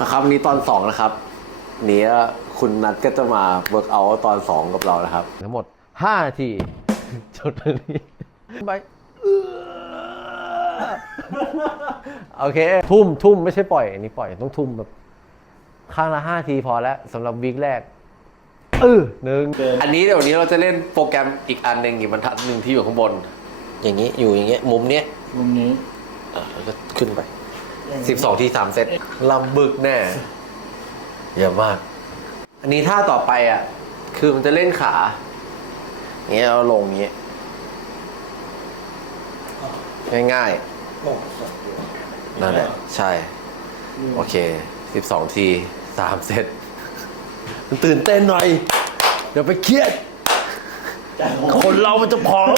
นะครับนี่ตอนสองนะครับเนี้คุณนัทก็จะมาเวิร์กเอาตอนสองกับเรานะครับ ทั้งหมดห้านาทีจนตรงนี้ไปเอื้อโอเค ทุ่มทุ่มไม่ใช่ปล่อยอันนี้ปล่อยต้องทุ่มแบบข้างละห้าทีพอแล้วสำหรับวีคแรกเออหนึ่งอันนี้เดี๋ยวนี้เราจะเล่นโปรแกรมอีกอันหนึ่งอีกบรรทัดหนึ่งที่อยู่ข้างบน อย่างนี้อยู่อย่างเงี้ยมุมเนี้ยมุมนี้เออแล้วก็ขึ้นไป สิบสองทีสามเซตลำบึกแน่เยอะมาก อันนี้ท่าต่อไปอะ คือมันจะเล่นขาอย่างเงี้ยเราลงอย่างเงี้ยง่ายโอ้สองตัวๆนั่นแหละใช่ โอเคสิบสองทีสามเซตมันตื่นเต้นหน่อยอย่าไปเครียดจะล้มคนเรามันจะพร้อม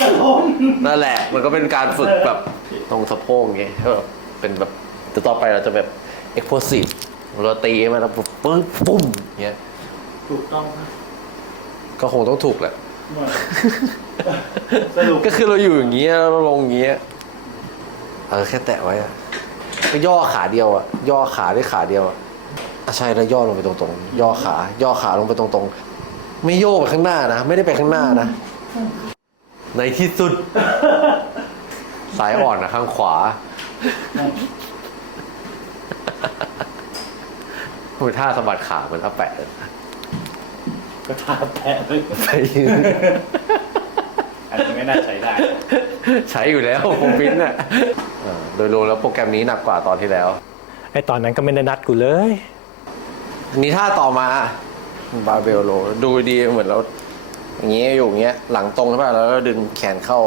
จะล้มนั่นแหละ มันก็เป็นการฝึกแบบ ตรงสะโพกไงก็แบบเป็นแบบแต่ต่อไปเราจะแบบ explosive เราตีให้มันแล้วปุ๊บปึ้งปุ้มอย่างเงี้ยถูกต้องนะก็คงต้องถูกแหละหน่อยสรุปก็คือเราอยู่อย่างเงี้ยแล้วเราลงอย่างเงี้ยเออแค่แตะไว้อะก็ย่อขาเดียวอะย่อขาด้วยขาเดียวอะอะใช่แล้วย่อลงไปตรงๆย่อขา ย่อขาลงไปตรงๆ ไม่โยกไปข้างหน้านะ ไม่ได้ไปข้างหน้านะ ในที่สุด สายอ่อนนะข้างขวาคือท่าสะบัดขาเหมือนอาแปะเลยก็ทาแปะเลย ไปอันนี้ไม่น่าใช้ได้ ใช้อยู่แล้วโปรฟินน่ะเออโดยรวมแล้วโปรแกรมนี้หนักกว่าตอนที่แล้ว ไอตอนนั้นก็ไม่ได้นัดกูเลย นี่ท่าต่อมา บาร์เบลโล ดูดีเหมือนเราอย่างเงี้ยอยู่อย่างเงี้ย หลังตรงใช่ป่ะแล้วเราดึงแขนเข้า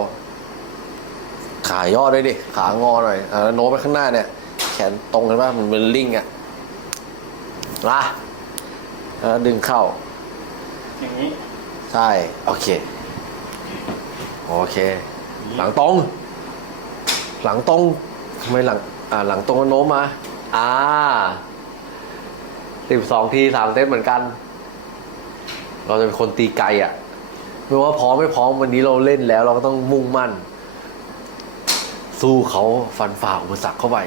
ขาย่อด้วยดิ ขางอหน่อยอ่าแล้วโน้มไปข้างหน้าเนี่ย แขนตรงใช่ป่ะมันเป็นลิงอะล่ะแล้วดึงเข้า อย่างนี้ ใช่ โอเค โอเค หลังตรง หลังตรงทำไมหลัง อ่า หลังตรงแล้วโน้มมา อ่าสิบสองทีสามเซตเหมือนกัน เราจะเป็นคนตีไกลอะ ไม่ว่าพร้อมไม่พร้อมวันนี้เราเล่นแล้ว เราก็ต้องมุ่งมั่น สู้เขาฟันฝ่าอุปสรรคเข้าไป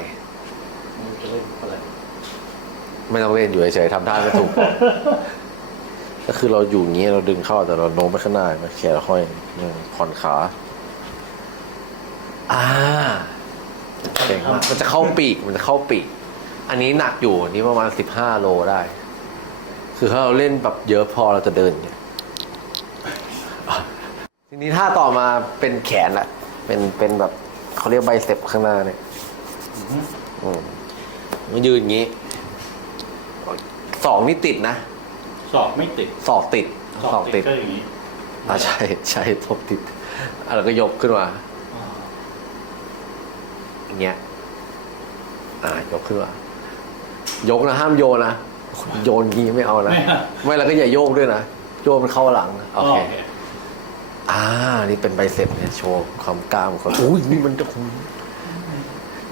มันจะเล่นอะไรไม่ต้องเล่นอยู่เฉยๆทำท่าไม่ถูก ก็คือเราอยู่อย่างนี้เราดึงเข้าแต่เราโน้มไปข้างหน้ามาแขนเราห้อยหนึ่งผ่อนขาอ่าเก่งมากมันจะเข้าปีกมันจะเข้าปีก อันนี้หนักอยู่อันนี้ประมาณสิบห้าโลได้ คือถ้าเราเล่นแบบเยอะพอเราจะเดินอย่างเงี้ยทีนี้ท่าต่อมาเป็นแขนละเป็นเป็นแบบ เขาเรียกไบเซปข้างหน้าเนี่ยอืมมันยืนอย่างนี้สองนี่ติดนะสอบไม่ติดศอกติดสอบติดก็อย่างนี้อ่าใช่ใช่ศอกติดอะแล้วก็ยกขึ้นมาอ๋ออย่างเงี้ยอ่ายกขึ้นมายกนะห้ามโยนนะโยนงี้ไม่เอานะ ไม่แล้วก็อย่าโยกด้วยนะโยกมันเข้าหลังโอเคอ่า นี่เป็นไบเซ็ปเนี่ยโชว์ความกล้ามของอุ้ยนี่มันโอ้โห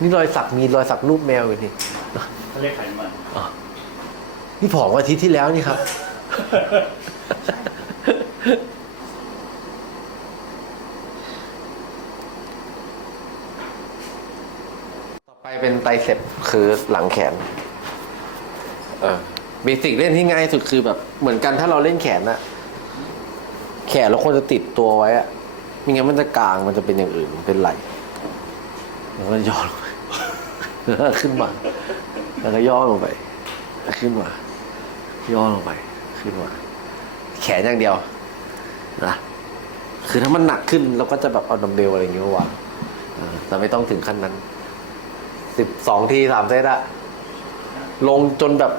นี่รอยสักมีรอยสักรูปแมวอยู่นี่เขาเรียกไขมันนี่ผอมกว่าอาทิตย์ที่แล้วนี่ครับ ต่อไปเป็นไตรเซ็ปคือหลังแขน เออเบสิกเล่นที่ง่ายสุดคือแบบ เหมือนกันถ้าเราเล่นแขนอะแข นเราควรจะติดตัวไว้อะไม่งั้นมันจะกลางมันจะเป็นอย่างอื่นมันเป็นไหลแล้วก็ย่อลงไปแล้วขึ้นมา แล้วก็ย่อลงไป ขึ้นมาย่อลงไป ขึ้นมา แขนอย่างเดียวนะคือถ้ามันหนักขึ้นเราก็จะแบบเอาดัมเบลอะไรอย่างเงี้ยวางแต่ไม่ต้องถึงขั้นนั้นสิบสองทีสามเซตอะลงจนแบบ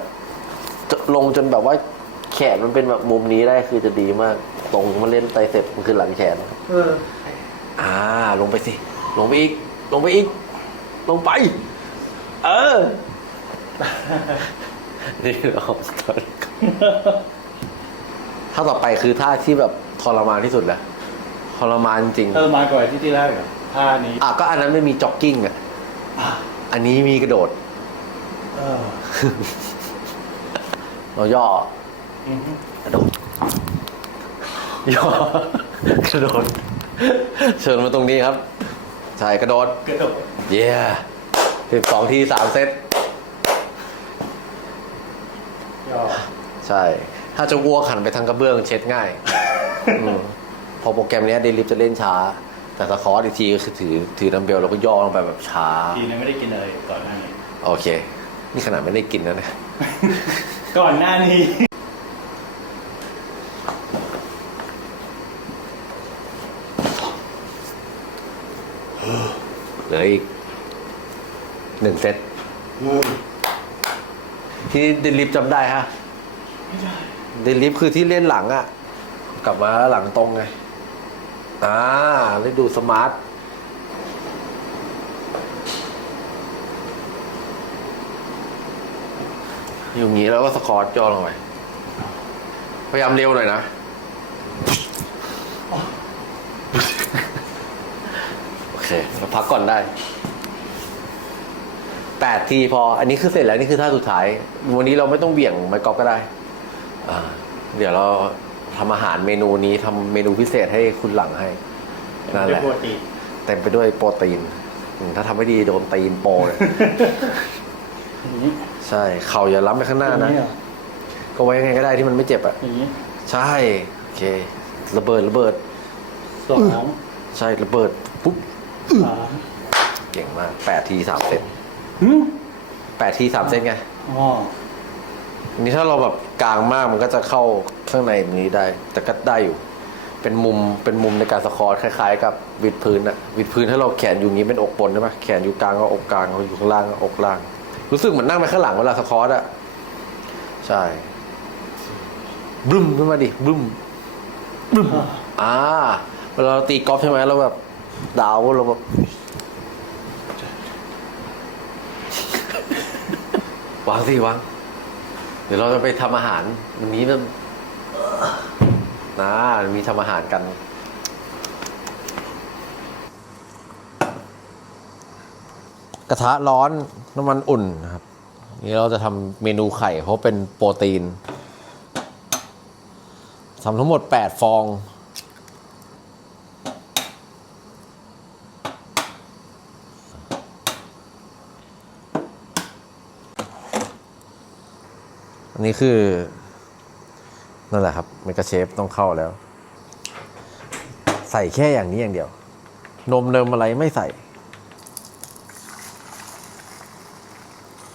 ลงจนแบบว่า แขนมันเป็นแบบมุมนี้ได้คือจะดีมาก ตรงมาเล่นไตรเสร็จมันคือหลังแขน เออ อ่า ลงไปสิ ลงไปอีก ลงไปอีก ลงไป เออ นี่เราท่าต่อไปคือท่าที่แบบทรมานที่สุดแหละทรมานจริง เออมาก่อนที่ที่แรกเหรอท่านี้ อะก็อันนั้นไม่มีจ็อกกิ้งอะ อันนี้มีกระโดด เออเราย่ออือฮึกระโดด ย่อกระโดด เชิญมาตรงนี้ครับ ใช่กระโดด กระโดด เย้สิบสองทีสามเซต ย่อใช่ ถ้าจะวัวขันไปทางกระเบื้องเช็ดง่ายอืมพอโปรแกรมเนี้ยเดลิฟจะเล่นช้า แต่สคอร์อีกทีก็คือถือถือดัมเบลแล้วก็ย่อลงไปแบบช้าทีนี้ไม่ได้กินอะไรก่อนหน้านี้ โอเค นี่ขนาดไม่ได้กินนะเนี่ย ก่อนหน้านี้ ลืออีกหนึ่งเซตที่เดลิฟจำได้ฮะเดลิฟคือที่เล่นหลังอะกลับมาหลังตรงไง อ่าได้ดูสมาร์ทอยู่งี้แล้วก็สคอร์ย่อลงไป พยายามเร็วหน่อยนะ โอ เคเราพักก่อนได้แปดทีพอ อันนี้คือเสร็จแล้วนี่คือท่าสุดท้าย วันนี้เราไม่ต้องเบี่ยงไมค์กอล์ฟก็ได้อ่าเดี๋ยวเราทำอาหารเมนูนี้ทำเมนูพิเศษให้คุณหลังให้นั่นแหละด้วยโปรตีนเต็มไปด้วยโปรตีนอืมถ้าทำไม่ดีโดนตีนโปรเลยอย่างนี้ใช่เข่าอย่าล้ำไปข้างหน้าอย่างนะนี้เหรอก็ไว้ยังไงก็ได้ที่มันไม่เจ็บอะอย่างนี้ใช่ โอเค ระเบิดระเบิดสองใช่ระเบิดปุ๊บสาม เก่งมากแปดทีสามเซตหืมแปดทีสามเซตไงอ๋ออันนี้ถ้าเราแบบกลางมากมันก็จะเข้าข้างในนี้ได้ แต่ก็ได้อยู่ เป็นมุมเป็นมุมในการสคอร์คล้ายๆ กับวิดพื้นอะวิดพื้นถ้าเราแขนอยู่อย่างนี้เป็นอกบนใช่ปะแขนอยู่กลางก็อกกลางเขาอยู่ข้างล่างก็อกล่าง รู้สึกเหมือนนั่งไปข้างหลังเวลาสคอร์อะใช่บึ้มขึ้นมาดิบึ้มบึ้มอ่าเวลาเราตีกอล์ฟใช่ไหมเราแบบ ดาวเราแบบวางสิวาง เดี๋ยวเราจะไปทำอาหารวันนี้นะนะมีทำอาหารกัน กระทะร้อนน้ำมันอุ่นนะครับ นี่เราจะทำเมนูไข่เพราะเป็นโปรตีนทำทั้งหมด 8 ฟอง อันนี้คือ นั่นแหละครับเมกาเชฟต้องเข้าแล้ว ใส่แค่อย่างนี้อย่างเดียว นมเนิมอะไรไม่ใส่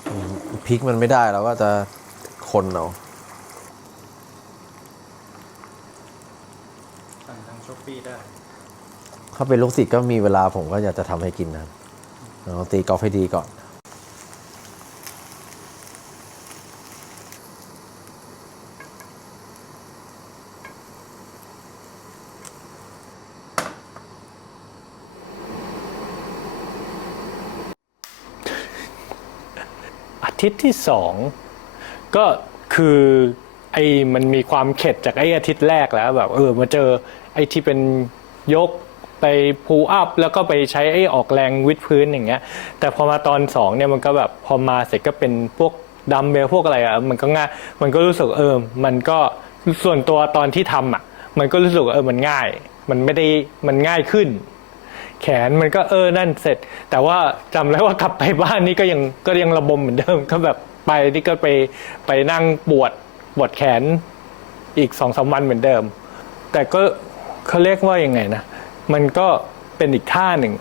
อืมพริกมันไม่ได้เราก็จะคนเอาสั่งทางช้อปปี้ได้ ถ้าเป็นลูกศิษย์ก็มีเวลาผมก็อยากจะทำให้กินนะครับเราตีกอล์ฟให้ดีก่อน ทิตย์ที่สองก็คือไอ้มันมีความเข็ดจากไอ้อาทิตย์แรกแล้วแบบเออมาเจอไอ้ที่เป็นยกไปพูอัพแล้วก็ไปใช้ไอ้ออกแรงวิดพื้นอย่างเงี้ย แต่พอมาตอนสองเนี่ยมันก็แบบพอมาเสร็จก็เป็นพวกดัมเบลพวกอะไรอะมันก็ง่ายมันก็รู้สึกเออมันก็ส่วนตัวตอนที่ทำอะมันก็รู้สึกเออมันง่าย มันไม่ได้มันง่ายขึ้น แขนมันก็เออนั่นเสร็จ แต่ว่าจำได้ว่ากลับไปบ้านนี่ก็ยังก็ยังระบมเหมือนเดิมก็แบบไปนี่ก็ไปไปนั่งปวดปวดแขนอีกสองสามวันเหมือนเดิม แต่ก็เขาเรียกว่ายังไงนะ มันก็เป็นอีกท่าหนึ่ง